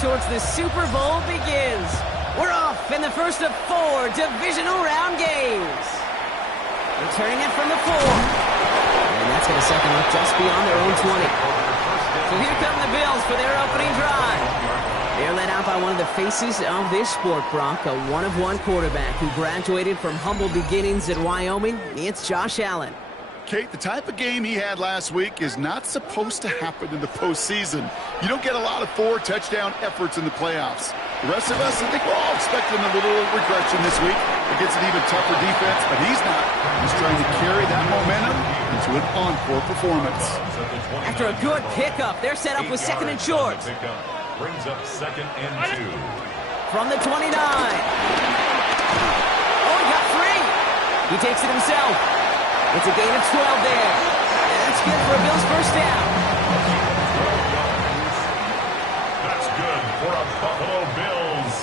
towards the Super Bowl begins. We're off in the first of 4 divisional round games. Returning it from the 4. And that's going to set them up just beyond their own 20. So here come the Bills for their opening drive. They're led out by one of the faces of this sport, Brock, a one-of-one quarterback who graduated from humble beginnings at Wyoming. It's Josh Allen. Kate, the type of game he had last week is not supposed to happen in the postseason. You don't get a lot of 4-touchdown efforts in the playoffs. The rest of us, I think we're all expecting a little regression this week against an even tougher defense, but he's not. He's trying to carry that momentum into an encore performance. After a good pickup, they're set up with second and short. Brings up 2nd and 2. From the 29. Oh, he got free. He takes it himself. It's a gain of 12 there. That's good for a Bills first down. That's good for a Buffalo Bills.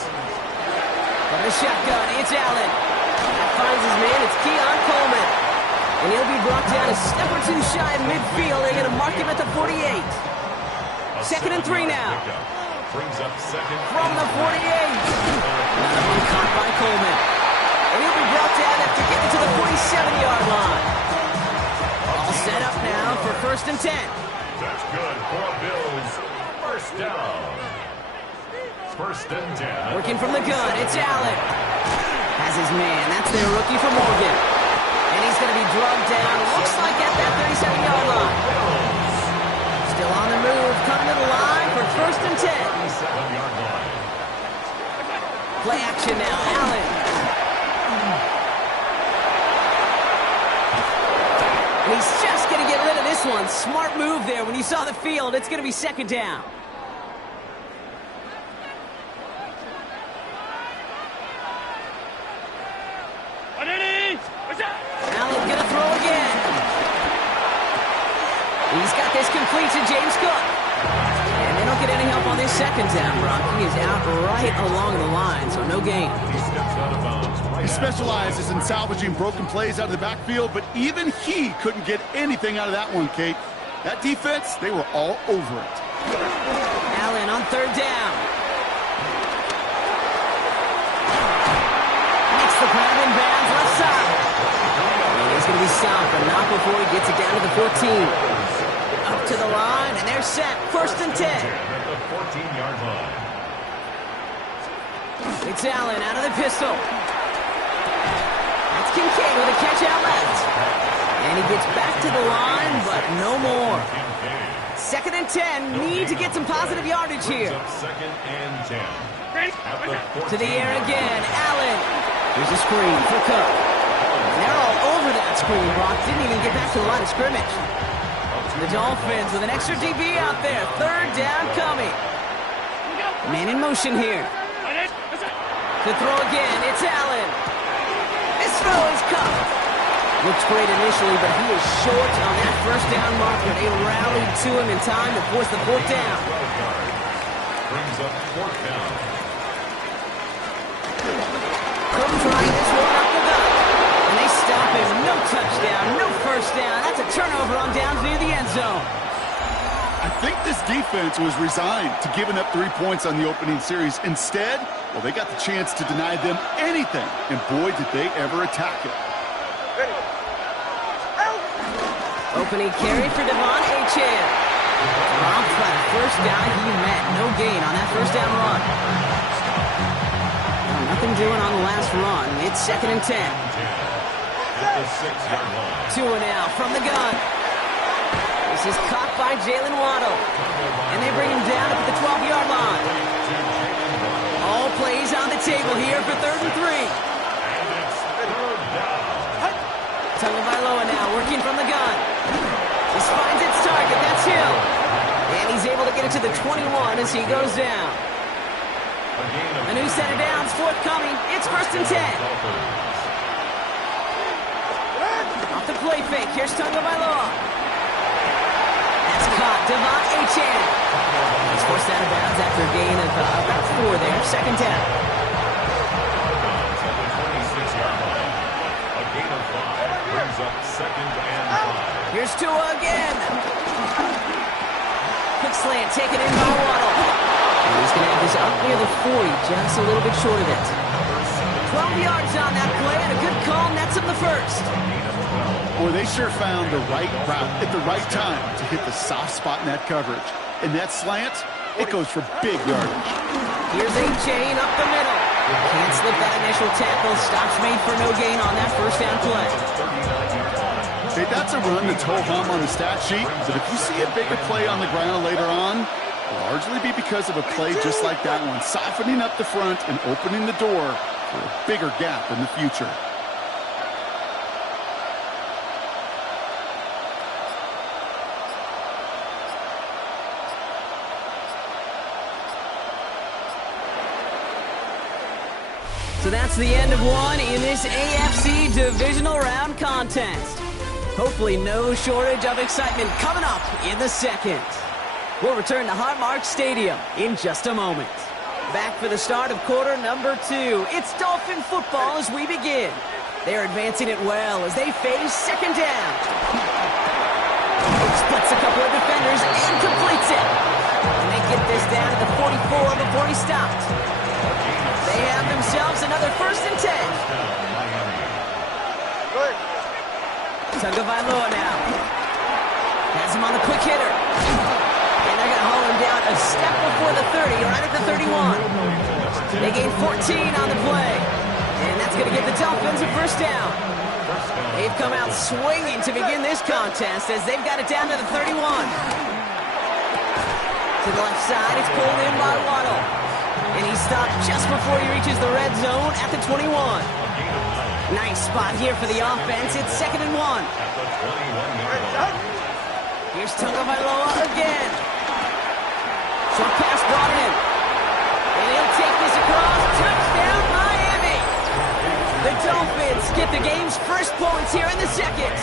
From the shotgun, it's Allen. That finds his man. It's Keon Coleman. And he'll be brought down a step or two shy of midfield. They're going to mark him at the 48. 2nd and 3 now. Brings up 2nd from the 48. Another one caught by Coleman. And he'll be brought down after getting to the 47-yard line. All set up now for 1st and 10. That's good for a Bills. First down. 1st and 10. Working from the gun, it's Allen. Has his man. That's their rookie from Oregon. And he's going to be drugged down, looks like at that 37-yard line. Still on the move, coming to the line for 1st and 10. 7-yard line. Play action now, Allen. And he's just going to get rid of this one. Smart move there when you saw the field. It's going to be 2nd down. Allen going to throw again. He's got this complete to James Cook. And they don't get any help on this 2nd down, Brock. He is out right along the line, so no gain. He steps out of bounds. He specializes in salvaging broken plays out of the backfield, but even he couldn't get anything out of that one, Kate. That defense, they were all over it. Allen on 3rd down. Makes the grab in bounds left side. And he's going to be stopped, but not before he gets it down to the 14. Up to the line, and they're set. 1st and 10. At the 14-yard line. It's Allen out of the pistol. That's Kincaid with a catch out left. And he gets back to the line, but no more. 2nd and 10. Need to get some positive yardage here. 2nd and 10. To the air again. Allen. Here's a screen for Cook. And they're all over that screen. Brock didn't even get back to the line of scrimmage. The Dolphins with an extra DB out there. 3rd down coming. Man in motion here. To throw again, it's Allen. This throw is Cook. Looks great initially, but he is short on that 1st down marker. They rallied to him in time to force the 4th down. Brings up 4th down. Cook trying this one up the gut. And they stop him. No touchdown, no 1st down. That's a turnover on downs near the end zone. I think this defense was resigned to giving up 3 points on the opening series. Instead, well, they got the chance to deny them anything, and boy, did they ever attack it. Opening carry for Devon Achane. Dropped by the first guy he met. No gain on that 1st down run. Well, nothing doing on the last run. It's 2nd and 10. At the 6-yard line. Tua now from the gun. This is caught by Jalen Waddle. And they bring him down up at the 12-yard line. All plays on the table here for 3rd and 3. And it's 3rd down. Tagovailoa now working from the gun. This finds its target. That's Hill. And he's able to get it to the 21 as he goes down. A new set of downs forthcoming. It's 1st and 10. Off the play fake. Here's Tagovailoa. That's caught. Devon Achane. He's forced out of bounds after a gain of about 4 there. 2nd down. At the 26-yard line. A gain of 5 brings up 2nd and 5. Here's Tua again. Quick slant taken in by Waddle. And he's going to have this Up near the 40, just a little bit short of it. 12 yards on that play, and a good call nets him the first. Boy, they sure found the right route at the right time to hit the soft spot in that coverage. And that slant, it goes for big yardage. Here's a chain up the middle. Can't slip that initial tackle. Stops made for no gain on that first down play. Hey, that's a run that's ho-hum on the stat sheet, but if you see a bigger play on the ground later on, it'll largely be because of a play just like that one, softening up the front and opening the door for a bigger gap in the future. So that's the end of one in this AFC divisional round contest. Hopefully no shortage of excitement coming up in the second. We'll return to Highmark Stadium in just a moment. Back for the start of quarter number 2. It's Dolphin football as we begin. They're advancing it well as they face second down. Splits a couple of defenders and completes it. And they get this down to the 44 before he stopped. They have themselves another 1st and 10. Tagovailoa now. Has him on the quick hitter. And they're going to haul him down a step before the 30, right at the 31. They gain 14 on the play. And that's going to give the Dolphins a 1st down. They've come out swinging to begin this contest as they've got it down to the 31. To the left side, it's pulled in by Waddle. And he stopped just before he reaches the red zone at the 21. Nice spot here for the offense. It's 2nd and 1. Here's Tagovailoa again. Short pass brought in. And he'll take this across. Touchdown, Miami. The Dolphins get the game's first points here in the second.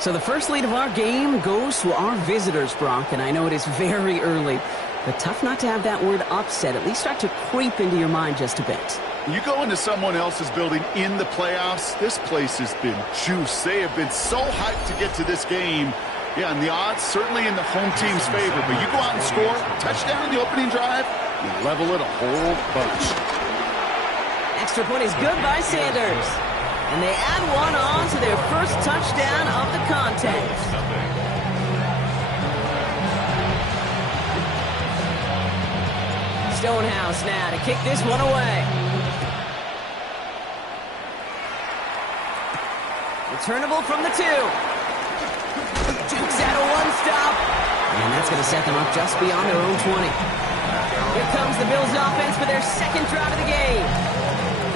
So the first lead of our game goes to our visitors, Brock. And I know it is very early, but tough not to have that word upset at least start to creep into your mind just a bit. You go into someone else's building in the playoffs, this place has been juiced. They have been so hyped to get to this game. Yeah, and the odds certainly in the home team's favor. But you go out and score, touchdown in the opening drive, you level it a whole bunch. Extra point is good by Sanders. And they add one on to their first touchdown of the contest. Stonehouse now to kick this one away. Returnable from the 2. Jukes out a one-stop. And that's going to set them up just beyond their own 20. Here comes the Bills offense for their second drive of the game.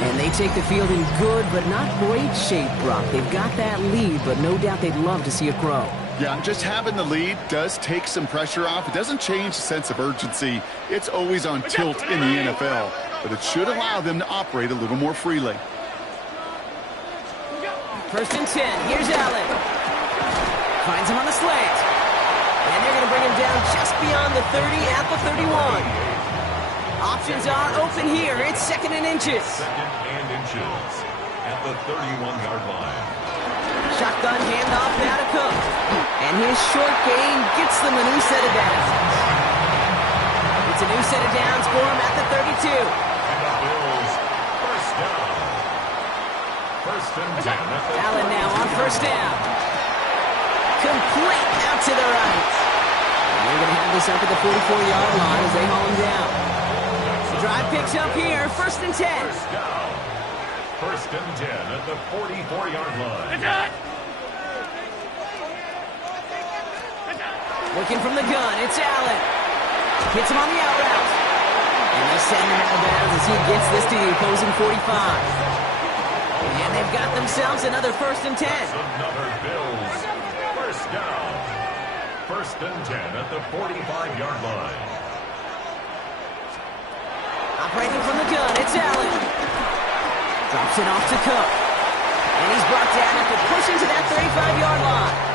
And they take the field in good but not great shape, Brock. They've got that lead, but no doubt they'd love to see it grow. Yeah, just having the lead does take some pressure off. It doesn't change the sense of urgency. It's always on tilt in the NFL, but it should allow them to operate a little more freely. 1st and 10. Here's Allen. Finds him on the slant. And they're going to bring him down just beyond the 30 at the 31. Options are open here. It's 2nd and inches. 2nd and inches at the 31-yard line. Shotgun handoff now to Cook. And his short gain gets them a new set of downs. It's a new set of downs for him at the 32. And the Bills, 1st down. 1st and 10 at the Allen now on 1st down. Complete out to the right. And they're going to have this up at the 44-yard line as they haul him down. Drive picks up here, 1st and 10. 1st down. 1st and 10 at the 44-yard line. Looking from the gun, it's Allen. Hits him on the out route. And they send him out of bounds as he gets this to the opposing 45. And they've got themselves another 1st and 10. Another Bills 1st down. 1st and 10 at the 45-yard line. Operating from the gun, it's Allen. Drops it off to Cook. And he's brought down after pushing to that 35-yard line.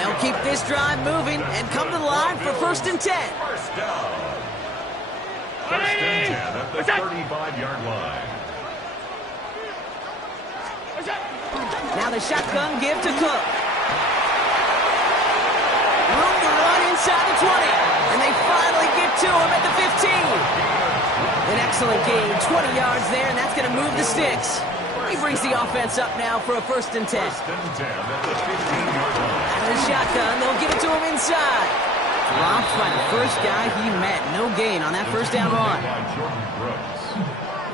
They'll keep this drive moving and come to the line for 1st and 10. 1st down. 1st and 10 at the 35-yard line. Now the shotgun give to Cook. Room to run inside the 20. And they to him at the 15. An excellent gain, 20 yards there, and that's going to move the sticks. He brings the offense up now for a 1st and 10. First and 10 at the 15-yard line. Out of the shotgun, they'll give it to him inside. Dropped by the first guy he met. No gain on that first down run. By Jordan Brooks.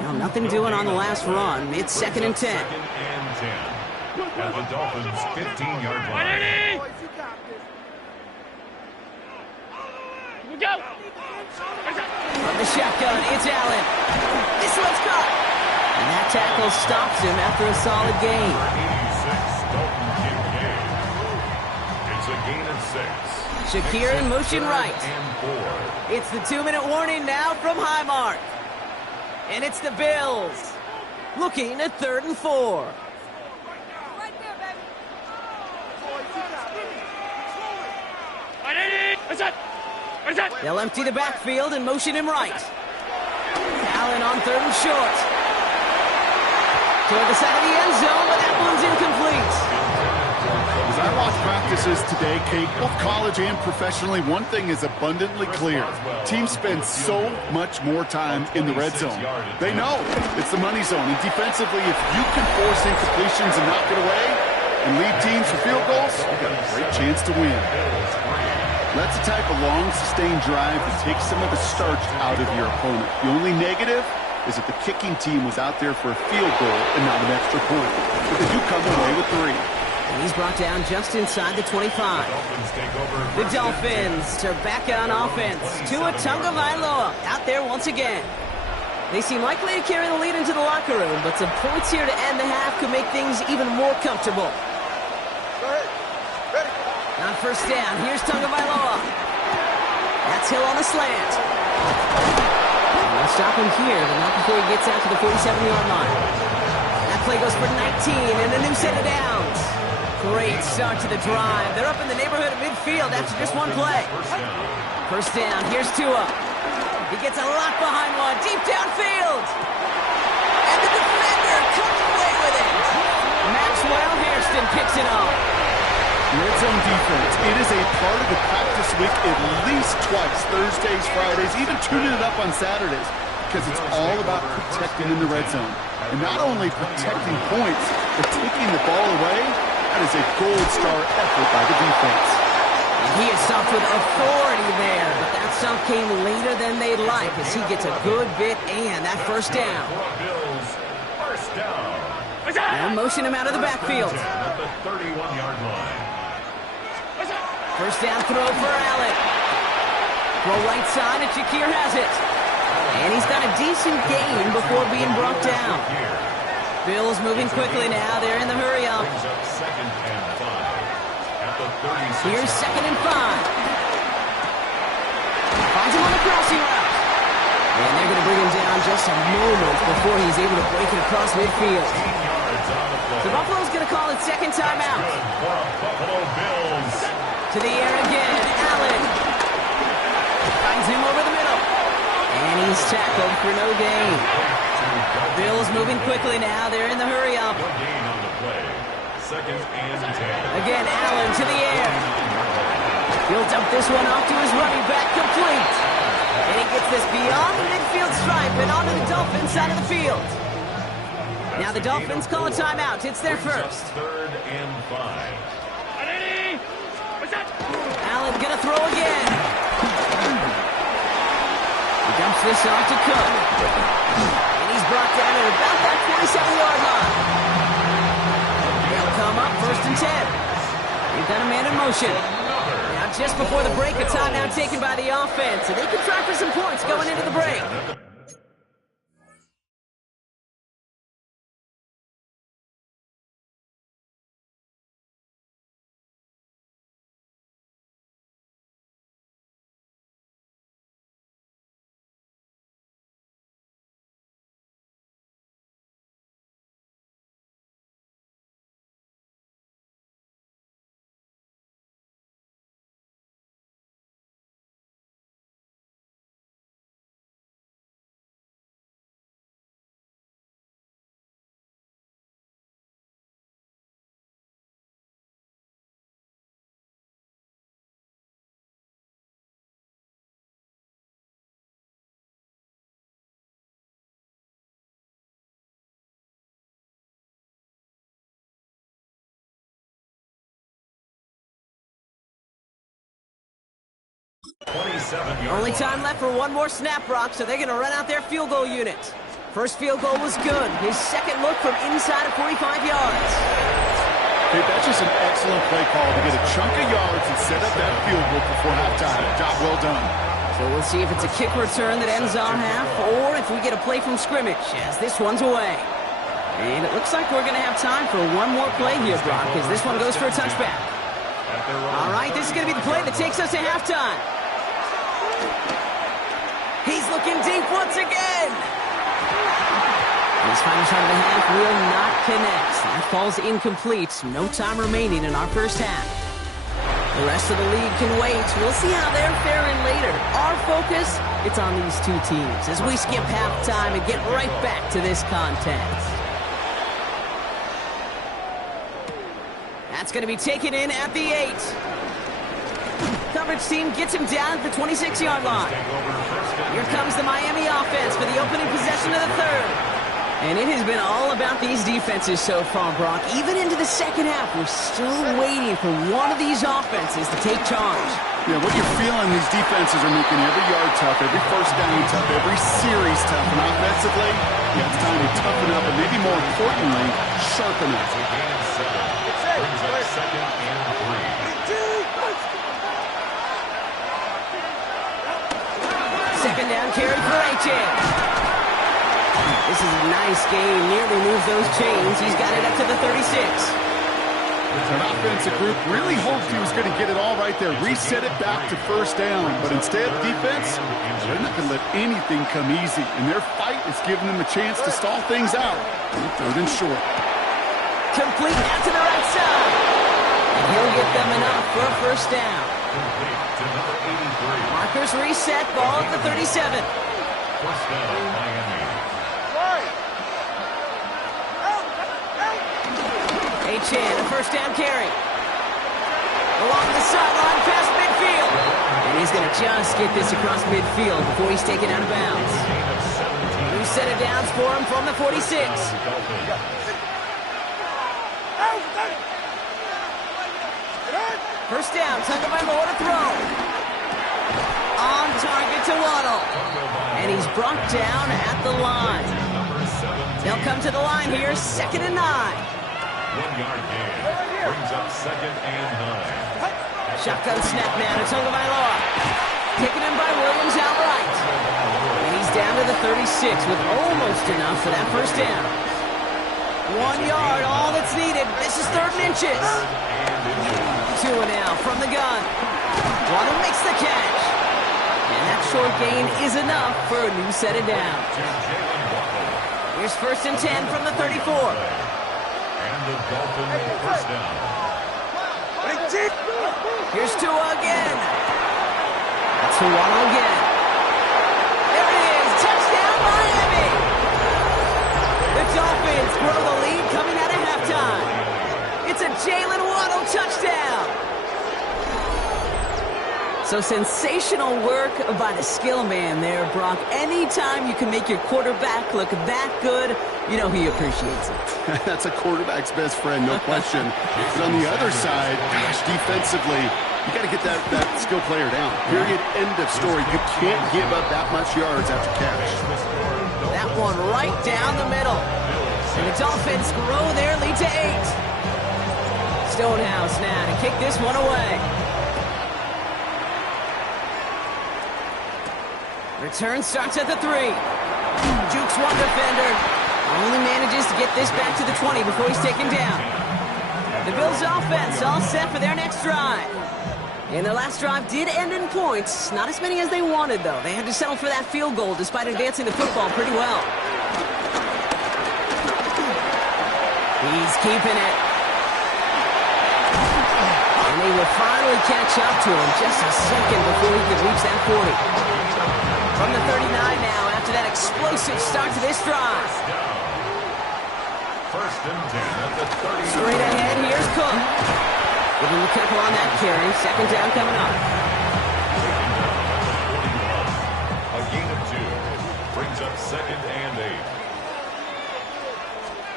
Well, nothing doing on the last run. It's 2nd and 10. 2nd and 10 at the Dolphins' 15-yard line. From the shotgun, it's Allen. This one's caught. And that tackle stops him after a solid gain. 86, Dalton Kincaid. It's a gain of 6. Shakir in motion right. And 4. It's the 2-minute warning now from Highmark. And it's the Bills looking at 3rd and 4. They'll empty the backfield and motion him right. Allen on 3rd and short. Toward the side of the end zone, but that one's incomplete. As I watch practices today, Kate, both college and professionally, one thing is abundantly clear. Teams spend so much more time in the red zone. They know it's the money zone. And defensively, if you can force incompletions and knock it away and lead teams for field goals, you've got a great chance to win. That's the type of long, sustained drive that takes some of the starch out of your opponent. The only negative is that the kicking team was out there for a field goal and not an extra point. But they do come away with 3. And he's brought down just inside the 25. The Dolphins are back on offense. Tua Tagovailoa out there once again. They seem likely to carry the lead into the locker room, but some points here to end the half could make things even more comfortable. On 1st down, here's Tagovailoa. That's Hill on the slant. They'll stop him here, but not before he gets out to the 47-yard line. That play goes for 19 and a new set of downs. Great start to the drive. They're up in the neighborhood of midfield after just one play. 1st down, here's Tua. He gets a lot behind one, deep downfield. And the defender comes away with it. Maxwell Hairston picks it up. Red zone defense. It is a part of the practice week at least twice, Thursdays, Fridays, even tuning it up on Saturdays, because it's all about protecting in the red zone. And not only protecting points, but taking the ball away. That is a gold star effort by the defense. And he is stopped with authority there, but that stop came later than they'd like as he gets a good bit and that 1st down. Bills, 1st down. They'll motion him out of the backfield. At the 31-yard line. 1st down throw for Allen. Throw right side and Shakir has it. And he's got a decent gain before being brought down. Bills moving quickly now. They're in the hurry up. Brings up 2nd and 5 at the 36. Here's 2nd and 5. Finds him on the crossing route. And they're going to bring him down just a moment before he's able to break it across midfield. 18 yards on the play. So Buffalo's going to call it 2nd timeout. Good for Buffalo Bills. To the air again, Allen. Finds him over the middle. And he's tackled for no gain. Bills moving quickly now. They're in the hurry up. No gain on the play. 2nd and 10. Again, Allen to the air. He'll dump this one off to his running back, complete. And he gets this beyond the midfield stripe and onto the Dolphins side of the field. Now the Dolphins call a timeout. It's their first. 3rd and 5. Allen gonna throw again. He dumps this off to Cook. And he's brought down at about that 47-yard line. They'll come up 1st and 10. They've got a man in motion. Now just before the break, a timeout taken by the offense. And they can try for some points going into the break. 27-yard Only line. time left for one more snap, Brock, so they're going to run out their field goal unit. First field goal was good. His second look from inside of 45 yards. Hey, that's just an excellent play call to get a chunk of yards and set up that field goal before halftime. Job well done. So we'll see if it's a kick return that ends on half or if we get a play from scrimmage as this one's away. And it looks like we're going to have time for one more play here, Brock, as this one goes for a touchback. All right, this is going to be the play that takes us to halftime. He's looking deep once again. His final shot of the half will not connect. That falls incomplete. No time remaining in our first half. The rest of the league can wait. We'll see how they're faring later. Our focus, it's on these two teams as we skip halftime and get right back to this contest. That's going to be taken in at the 8. Coverage team gets him down at the 26-yard line. Here comes the Miami offense for the opening possession of the third. And it has been all about these defenses so far, Brock. Even into the second half, we're still waiting for one of these offenses to take charge. Yeah, what you're feeling, these defenses are making every yard tough, every first down tough, every series tough. And offensively, yeah, it's time to toughen up, and maybe more importantly, sharpen up. Brings up second and 3. Second down carry for Achane. This is a nice game. Nearly moves those chains. He's got it up to the 36. An offensive group really hoped he was going to get it all right there, reset it back to first down. But instead, defense, they're not going to let anything come easy. And their fight is giving them a chance to stall things out. Third and short. Complete out to the right side. And he'll get them enough for a first down. Complete to number 83. Markers reset. Ball at the 37. First down, Miami. Achane, a first down carry. Along the sideline, past midfield. And he's going to just get this across midfield before he's taken out of bounds. New set of downs for him from the 46. First down, Tagovailoa to throw. On target to Waddle. And he's brought down at the line. They'll come to the line here, 2nd and 9. 1-yard gain. Brings up second and 9. Shotgun snap now to Tagovailoa. Taken in by Williams outright. And he's down to the 36 with almost enough for that first down. 1 yard, all that's needed. This is 3rd and inches. 2 and out from the gun. Waddle makes the catch. And that short gain is enough for a new set of downs. Here's 1st and 10 from the 34. And the Dolphins first down. Here's Tua again. That's to Waddle again. There it is. Touchdown, Miami. The Dolphins grow the lead coming out of halftime. It's a Jalen Waddle touchdown. So sensational work by the skill man there, Brock. Anytime you can make your quarterback look that good, you know he appreciates it. That's a quarterback's best friend, no question. But on the other side, gosh, defensively, you got to get that skill player down. Period. End of story. You can't give up that much yards after catch. That one right down the middle. And the Dolphins grow their lead to 8. Stonehouse now to kick this one away. Return starts at the 3. Jukes one defender. Only manages to get this back to the 20 before he's taken down. The Bills offense all set for their next drive. And their last drive did end in points. Not as many as they wanted, though. They had to settle for that field goal despite advancing the football pretty well. He's keeping it. And they will finally catch up to him just a second before he could reach that 40. From the 39 now, after that explosive start to this drive. First and 10 at the 30. Straight ahead, here's Cook. Give him a couple on that carry. Second down coming up. A gain of 2. Brings up second and 8.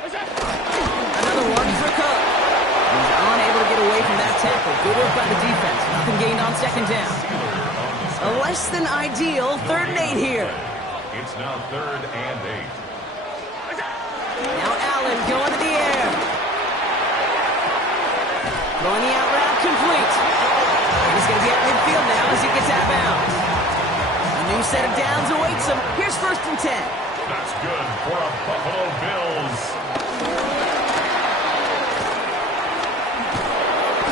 Another one for Cook. He's unable to get away from that tackle. Good work by the defense. Nothing gained on second down. A less than ideal 3rd and 8 here. It's now 3rd and 8. Now Allen going to the air. Throwing the out route complete. And he's going to be at midfield now as he gets out of bounds. A new set of downs awaits him. Here's 1st and 10. That's good for a Buffalo Bills.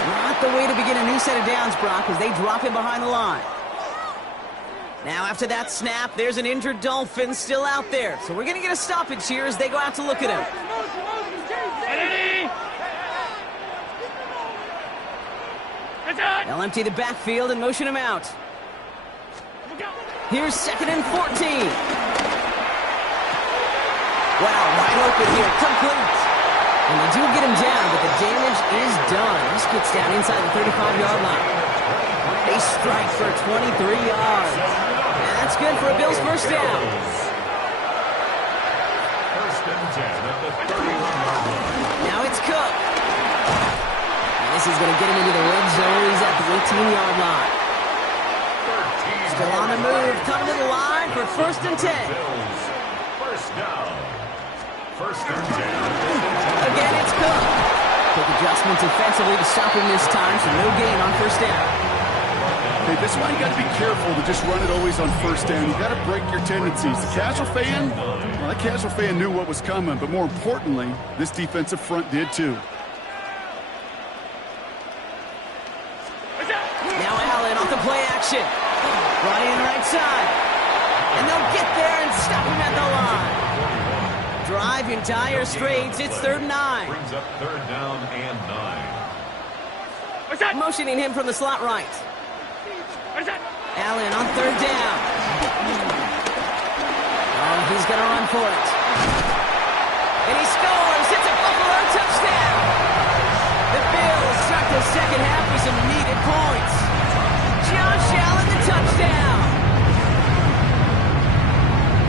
Not the way to begin a new set of downs, Brock, as they drop him behind the line. Now after that snap, there's an injured Dolphin still out there. So we're going to get a stoppage here as they go out to look at him. They'll empty the backfield and motion him out. Here's 2nd and 14. Wow, wide open here, complete. And they do get him down, but the damage is done. This gets down inside the 35-yard line. They strike for 23 yards. That's good for a Bills 1st down. 1st and 10 at the 31-yard line. Now it's Cook. And this is going to get him into the red zone. He's at the 18-yard line. Still on the move, coming to the line for 1st and 10. Bills, 1st down. 1st and 10. Again, it's Cook. Quick adjustment defensively to stop him this time, so no gain on 1st down. Hey, that's why you got to be careful to just run it always on 1st down. You got to break your tendencies. The casual fan, well, that casual fan knew what was coming, but more importantly, this defensive front did too. Now Allen off the play action. Brought in right side. And they'll get there and stop him at the line. Drive in dire straits. It's 3rd and 9. Brings up 3rd down and 9. Motioning him from the slot right. Allen on 3rd down. Oh, he's going to run for it. And he scores. It's a Buffalo touchdown. The Bills start the 2nd half with some needed points. Josh Allen, the touchdown.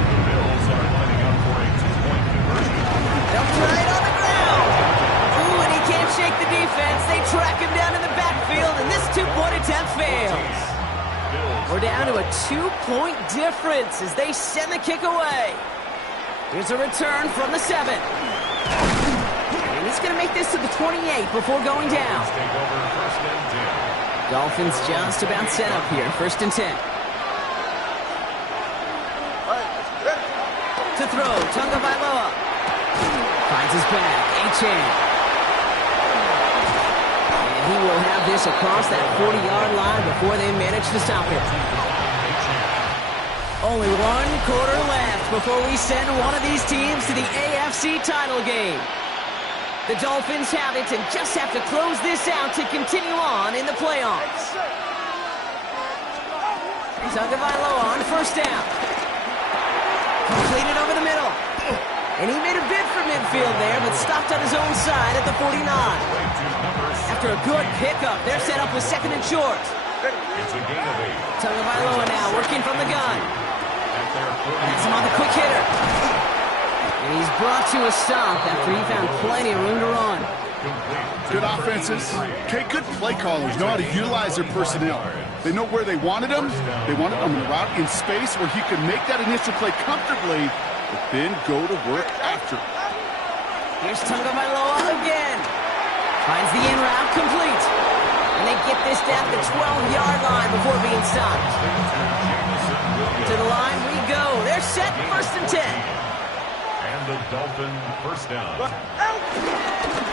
The Bills are lining up for a 2-point conversion. They'll try it on the ground. Ooh, and he can't shake the defense. They track him down in the backfield, and this 2-point attempt fails. We're down to a 2-point difference as they send the kick away. Here's a return from the 7. And he's going to make this to the 28 before going down. Take over 1st and 10. Dolphins just about set up here. 1st and 10. To throw, Tunga Vailoa. Finds his back, A-Chain. And he will have this across that 40-yard line before they manage to stop it. Only 1 quarter left before we send one of these teams to the AFC title game. The Dolphins have it and just have to close this out to continue on in the playoffs. Tagovailoa on 1st down. Completed over the middle. And he made a bid for midfield there, but stopped on his own side at the 49. After a good pickup, they're set up with 2nd and short. It's a gain of 8. Tagovailoa now working from the gun. That's him on the quick hitter. And he's brought to a stop after he found plenty of room to run. Good offenses. Okay, good play callers know how to utilize their personnel. They know where they wanted them. They wanted them in a route in space where he could make that initial play comfortably, but then go to work after. Here's Tagovailoa again. Finds the in route complete. And they get this down the 12-yard line before being stopped. To the line we go. They're set 1st and 10. And the Dolphin 1st down.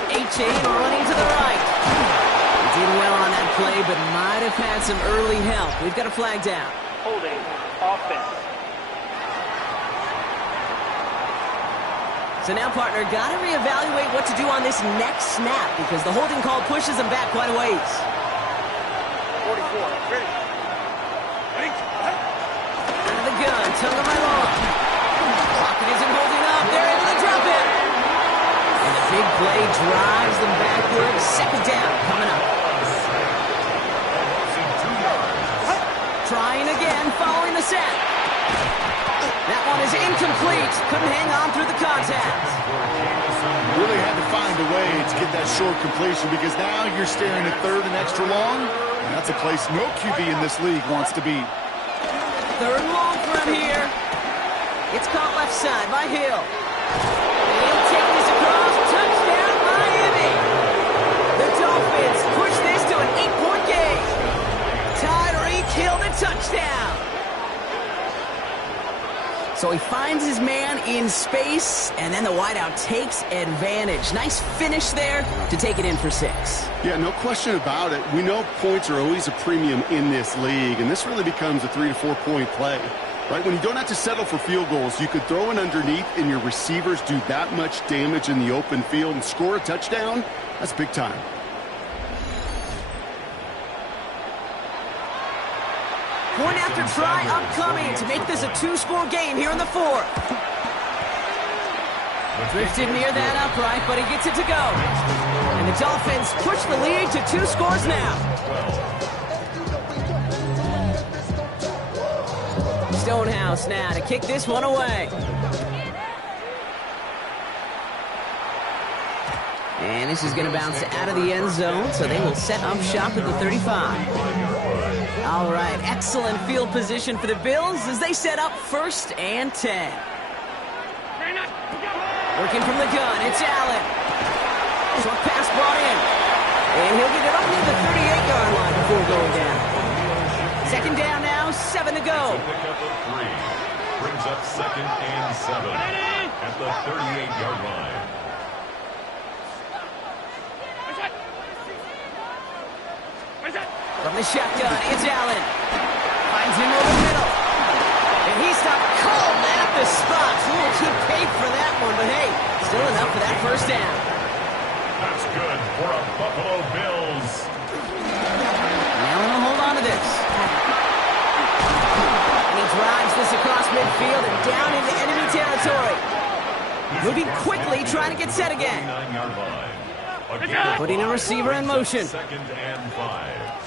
A-Chain running to the right. He did well on that play, but might have had some early help. We've got a flag down. Holding offense. So now, partner, got to reevaluate what to do on this next snap because the holding call pushes them back quite a ways. 44, ready. Out of the gun, Tagovailoa. Pocket isn't holding up. They're able to drop it. And the big play drives them backward. 2nd down coming up. Trying again, following the set. That one is incomplete. Couldn't hang on through the contact. Really had to find a way to get that short completion because now you're staring at 3rd and extra long. And that's a place no QB in this league wants to be. Third and long for him here. It's caught left side by Hill. He'll take this across. Touchdown, Miami. The Dolphins push this to an 8-point game. Tyreek Hill, the touchdown. So he finds his man in space, and then the wideout takes advantage. Nice finish there to take it in for 6. Yeah, no question about it. We know points are always a premium in this league, and this really becomes a 3 to 4 point play. Right, when you don't have to settle for field goals, you could throw it underneath and your receivers do that much damage in the open field and score a touchdown. That's big time. Point after try upcoming to make this a 2-score game here in the 4th. Drifted near that upright, but he gets it to go. And the Dolphins push the lead to 2 scores now. Stonehouse now to kick this one away. And this is going to bounce out of the end zone, so they will set up shop at the 35. All right, excellent field position for the Bills as they set up 1st and 10. Working from the gun, it's Allen. Short pass brought in. And he'll get it up near the 38-yard line before going down. 2nd down now, 7 to go. Pick up of 3. Brings up 2nd and 7 at the 38-yard line. From the shotgun, it's Allen. Finds him over the middle. And he stopped cold at the spot. He paid for that one, but hey, still enough for that 1st down. That's good for a Buffalo Bills. Allen will hold on to this. And he drives this across midfield and down into enemy territory. Moving quickly, trying to get set again. 9-yard line. Putting a receiver in motion. 2nd and 5.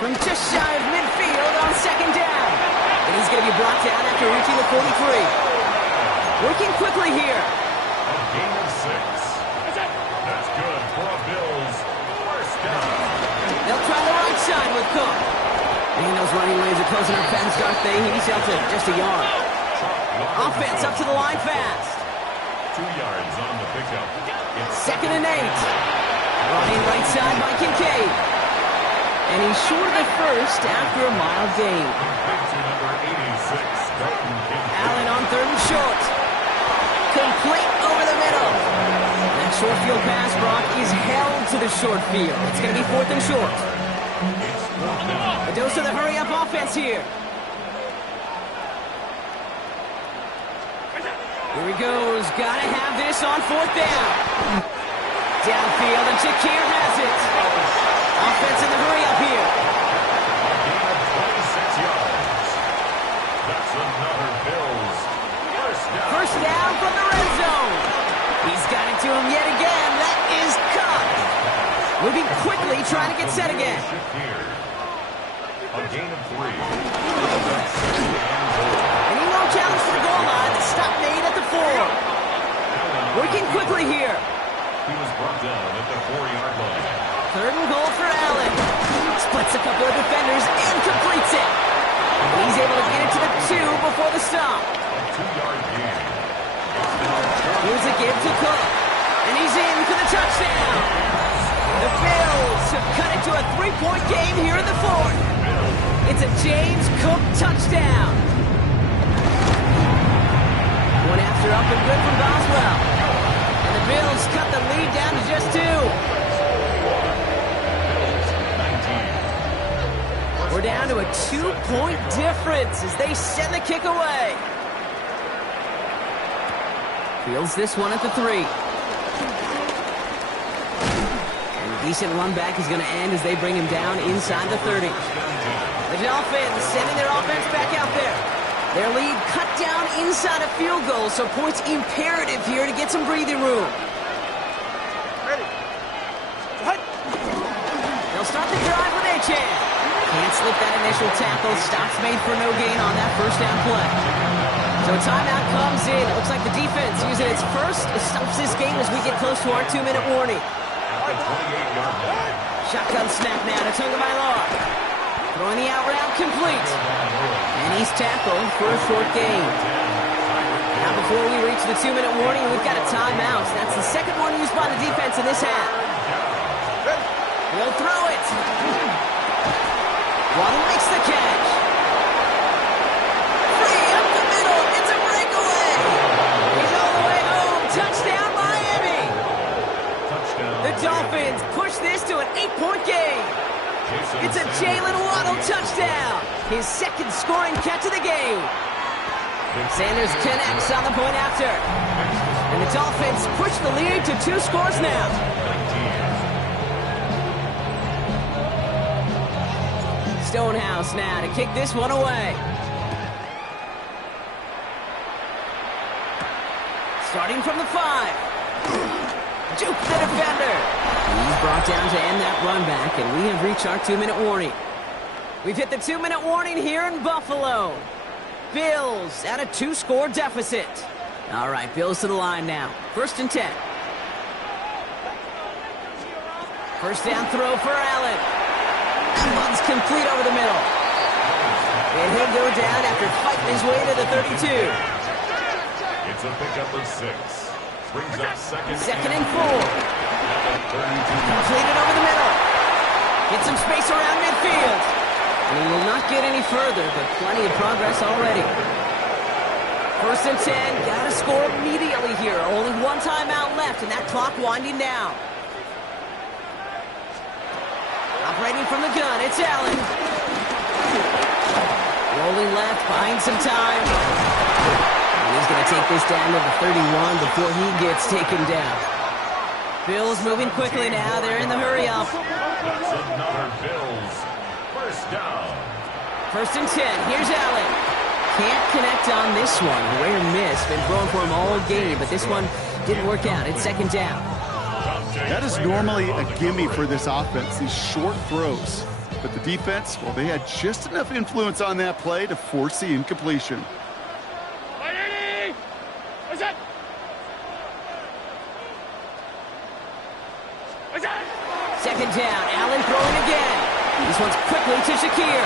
From just shy of midfield on 2nd down. And he's going to be brought down after reaching the 43. Working quickly here. A gain of 6. That's good for a Bills 1st down. They'll try the right side with Cook. And those running lanes are closing up fast, aren't they? He's out to just a yard. Offense up to the line fast. 2 yards on the pickup. It's 2nd and 8. Running right side by Kincaid. And he's short of the 1st after a mild gain. big to number 86, Dalton Kincaid. Allen on 3rd and short. Complete over the middle. That short field pass, Brock, is held to the short field. It's going to be 4th and short. It's 4th down. A dose of the hurry-up offense here. Here he goes. Gotta have this on 4th down. Downfield, and Shakir has it. Offense in the hurry-up here. A gain of 26 yards. That's another Bills 1st down. 1st down from the red zone. He's got it to him yet again. That is caught. Moving quickly, trying to get set again. Shift here. A gain of 3. Brings up 2nd and 4. And he won't challenge for the goal line. The stop made at the 4. Working quickly here. He was brought down at the 4-yard line. 3rd and goal for Allen. Splits a couple of defenders and completes it. And he's able to get it to the 2 before the stop. A 2-yard gain. Here's a give to Cook. And he's in for the touchdown. The Bills have cut it to a 3-point game here in the 4th. It's a James Cook touchdown. One after up and good from Boswell. And the Bills cut the lead down to just 2. We're down to a 2-point difference as they send the kick away. Fields this one at the 3. And a decent run back is going to end as they bring him down inside the 30. The Dolphins sending their offense back out there. Their lead cut down inside a field goal, so points imperative here to get some breathing room. They'll start the drive with Achane. Can't slip that initial tackle. Stops made for no gain on that 1st down play. So a timeout comes in. It looks like the defense using its first. It stops this game as we get close to our 2-minute warning. At the 28-yard line. Shotgun snap now to Tagovailoa. Throwing the out route complete. And he's tackled for a short gain. Now before we reach the 2-minute warning, we've got a timeout. That's the second one used by the defense in this half. He'll throw it. Waddle makes the catch. Free up the middle. It's a breakaway. He's all the way home. Touchdown, Miami. The Dolphins push this to an 8-point game. It's a Jalen Waddle touchdown. His second scoring catch of the game. Sanders connects on the point after. And the Dolphins push the lead to 2 scores now. Stonehouse now to kick this one away. Starting from the 5. Juke the defender. He's brought down to end that run back, and we have reached our 2-minute warning. We've hit the 2-minute warning here in Buffalo. Bills at a 2-score deficit. All right, Bills to the line now. 1st and 10. First down throw for Allen. That one's complete over the middle. And he'll go down after fighting his way to the 32. It's a pickup of 6. Brings up second and 4. Completed over the middle. Get some space around midfield. And he will not get any further, but plenty of progress already. 1st and 10. Got to score immediately here. Only one timeout left, and that clock winding down. Operating from the gun, it's Allen. Rolling left, buying some time. And he's going to take this down to the 31 before he gets taken down. Bills moving quickly now. They're in the hurry-up. That's another Bills. First down. 1st and 10. Here's Allen. Can't connect on this one. Rare miss. Been thrown for him all game, but this one didn't work out. It's 2nd down. That is normally a gimme for this offense, these short throws. But the defense, well, they had just enough influence on that play to force the incompletion. Second down. Allen throwing again. This one's quickly to Shakir.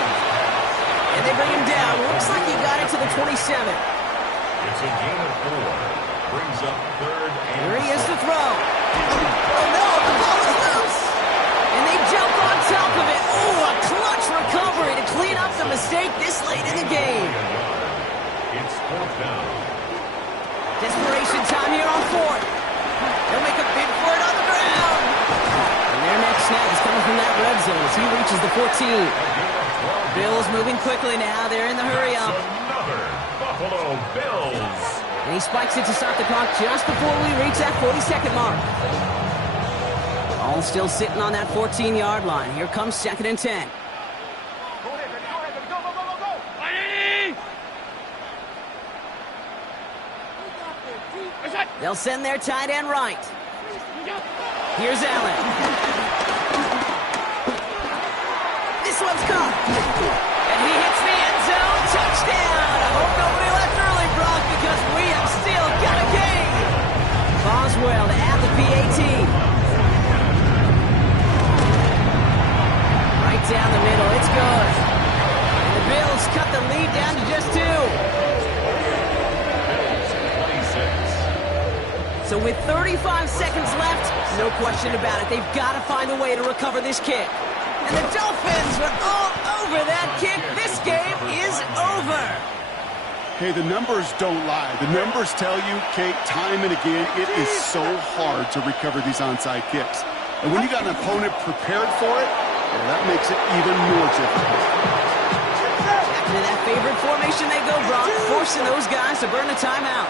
And they bring him down. Looks like he got it to the 27. It's a gain of 4. Brings up 3rd and Here he is to throw. Oh no, the ball is loose. And they jump on top of it. Oh, a clutch recovery to clean up the mistake this late in the game. It's 4th down. Desperation time here on 4th. They'll make a big for it on the ground. And their next snap is coming from that red zone as he reaches the 14. Bills moving quickly now. They're in the hurry-up. Another Buffalo Bills. And he spikes it to start the clock just before we reach that 40-second mark. All still sitting on that 14-yard line. Here comes 2nd and 10. They'll send their tight end right. Here's Allen. This one's caught. And he hits the end zone. Touchdown. I hope nobody left early, Brock, because we have still got a game. Boswell to add the PAT. Right down the middle. It's good. And the Bills cut the lead down to just 2. So with 35 seconds left, no question about it, they've got to find a way to recover this kick. And the Dolphins are all over that kick. This game is over. Hey, the numbers don't lie. The numbers tell you, Kate, time and again, it is so hard to recover these onside kicks. And when you got an opponent prepared for it, well, that makes it even more difficult. Back to that favorite formation they go, Brock, forcing those guys to burn a timeout.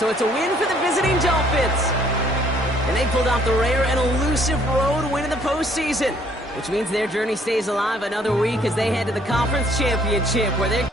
So it's a win for the visiting Dolphins. And they pulled off the rare and elusive road win in the postseason, which means their journey stays alive another week as they head to the conference championship, where they're